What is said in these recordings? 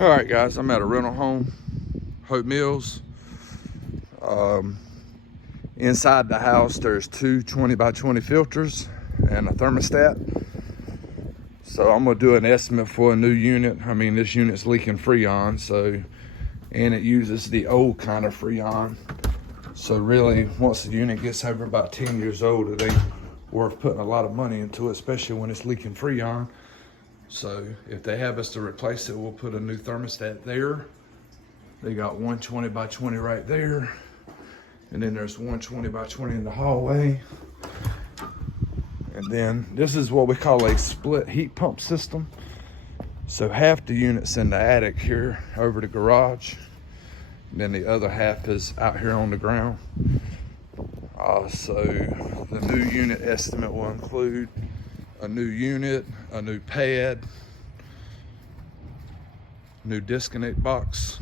All right, guys, I'm at a rental home, Hope Mills. Inside the house, there's two 20 by 20 filters and a thermostat. So I'm gonna do an estimate for a new unit. I mean, this unit's leaking Freon, and it uses the old kind of Freon. So really, once the unit gets over about 10 years old, it ain't worth putting a lot of money into it, especially when it's leaking Freon. So if they have us to replace it, we'll put a new thermostat there. They got one 20 by 20 right there. And then there's one 20 by 20 in the hallway. And then this is what we call a split heat pump system. So half the unit's in the attic here over the garage. And then the other half is out here on the ground. So the new unit estimate will include a new unit, a new pad, new disconnect box.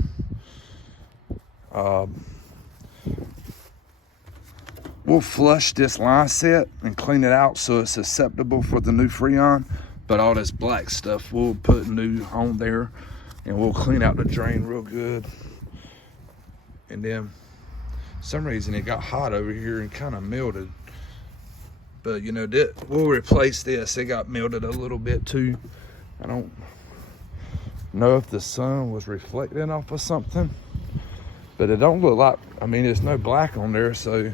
We'll flush this line set and clean it out so it's acceptable for the new Freon, but all this black stuff we'll put new on there, and we'll clean out the drain real good. And then for some reason it got hot over here and kind of melted, but you know, we'll replace this. It got melted a little bit too. I don't know if the sun was reflecting off of something, but it don't look like, I mean, there's no black on there, so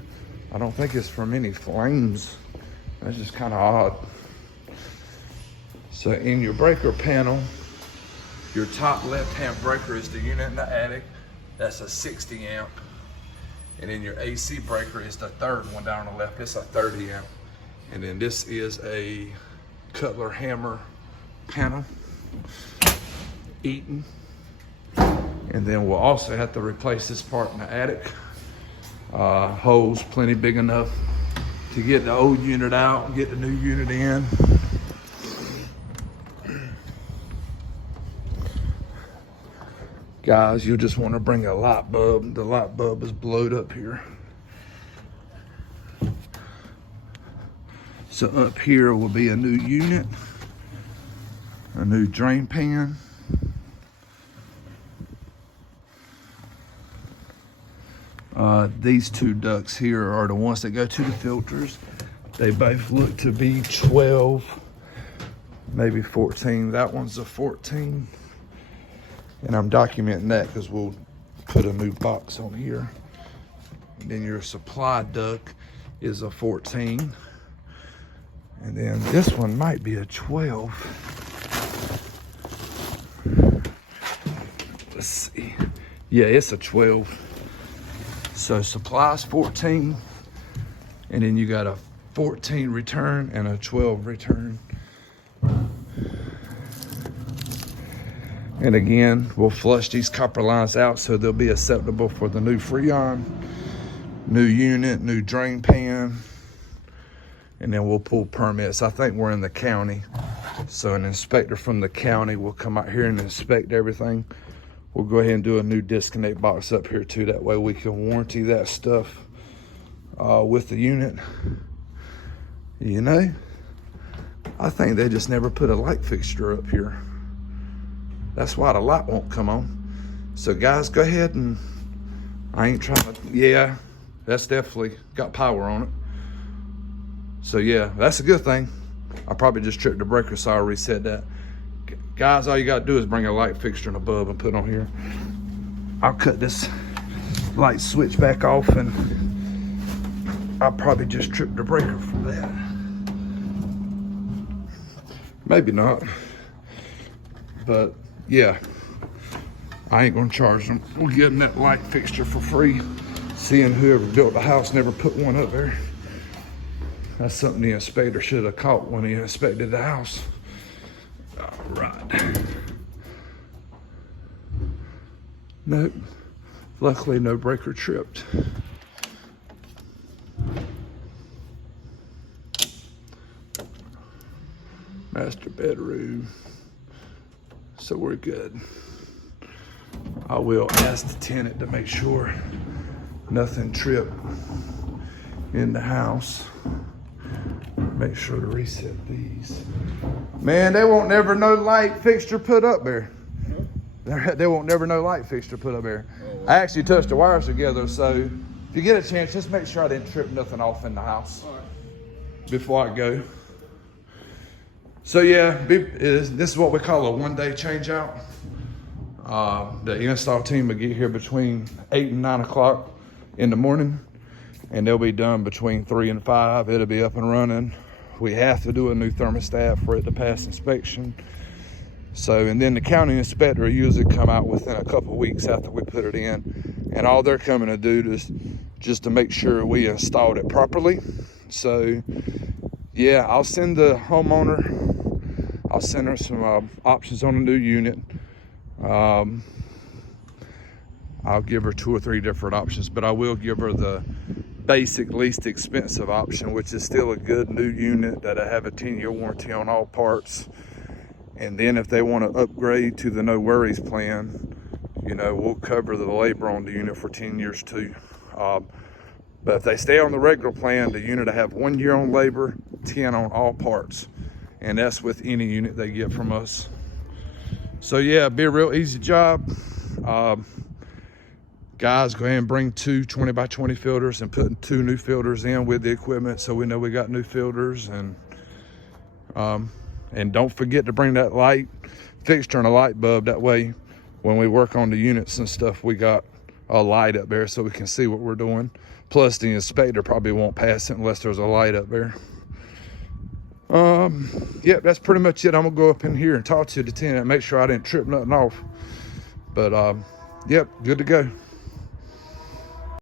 I don't think it's from any flames. That's just kind of odd. So in your breaker panel, your top left-hand breaker is the unit in the attic. That's a 60 amp. And then your AC breaker is the third one down on the left. It's a 30 amp. And then this is a Cutler hammer panel, Eaton. And then we'll also have to replace this part in the attic. Holes plenty big enough to get the old unit out and get the new unit in. Guys, you'll just want to bring a light bulb. The light bulb is blowed up here. So up here will be a new unit, a new drain pan. These two ducts here are the ones that go to the filters. They both look to be 12, maybe 14. That one's a 14. And I'm documenting that because we'll put a new box on here. And then your supply duct is a 14. And then this one might be a 12. Let's see. Yeah, it's a 12. So supply's 14, and then you got a 14 return and a 12 return. And again, we'll flush these copper lines out so they'll be acceptable for the new Freon, new unit, new drain pan, and then we'll pull permits. I think we're in the county, so an inspector from the county will come out here and inspect everything. We'll go ahead and do a new disconnect box up here too. That way we can warranty that stuff with the unit. You know, I think they just never put a light fixture up here. That's why the light won't come on. So guys, go ahead and, I ain't trying to, yeah, that's definitely got power on it. So yeah, that's a good thing. I probably just tripped the breaker, so I'll reset that. Guys, all you gotta do is bring a light fixture and a bulb and put on here. I'll cut this light switch back off, and I'll probably just trip the breaker for that. Maybe not, but yeah, I ain't gonna charge them. We'll give them that light fixture for free, seeing whoever built the house never put one up there. That's something the inspector should have caught when he inspected the house. All right. Nope. Luckily, no breaker tripped. Master bedroom. So we're good. I will ask the tenant to make sure nothing tripped in the house. Make sure to reset these. Man, they won't never no light fixture put up there. They won't never know light fixture put up there. I actually touched the wires together, so if you get a chance, just make sure I didn't trip nothing off in the house before I go. So yeah, this is what we call a one-day change out. The install team will get here between 8 and 9 o'clock in the morning, and they'll be done between 3 and 5. It'll be up and running. We have to do a new thermostat for it to pass inspection. So, and then the county inspector will usually come out within a couple of weeks after we put it in, and all they're coming to do is just to make sure we installed it properly. So yeah, I'll send the homeowner, I'll send her some options on a new unit. I'll give her 2 or 3 different options, but I will give her the basic least expensive option, which is still a good new unit that'll have a 10-year warranty on all parts. And then if they want to upgrade to the no worries plan, you know, we'll cover the labor on the unit for 10 years too. But if they stay on the regular plan, the unit will have 1 year on labor, 10 on all parts. And that's with any unit they get from us. So yeah, it'll be a real easy job. Guys, go ahead and bring 2 20 by 20 filters and put 2 new filters in with the equipment, so we know we got new filters. And don't forget to bring that light fixture and a light bulb. That way, when we work on the units and stuff, we got a light up there so we can see what we're doing. Plus, the inspector probably won't pass it unless there's a light up there. Yep, that's pretty much it. I'm gonna go up in here and talk to the tenant, make sure I didn't trip nothing off. But yep, good to go.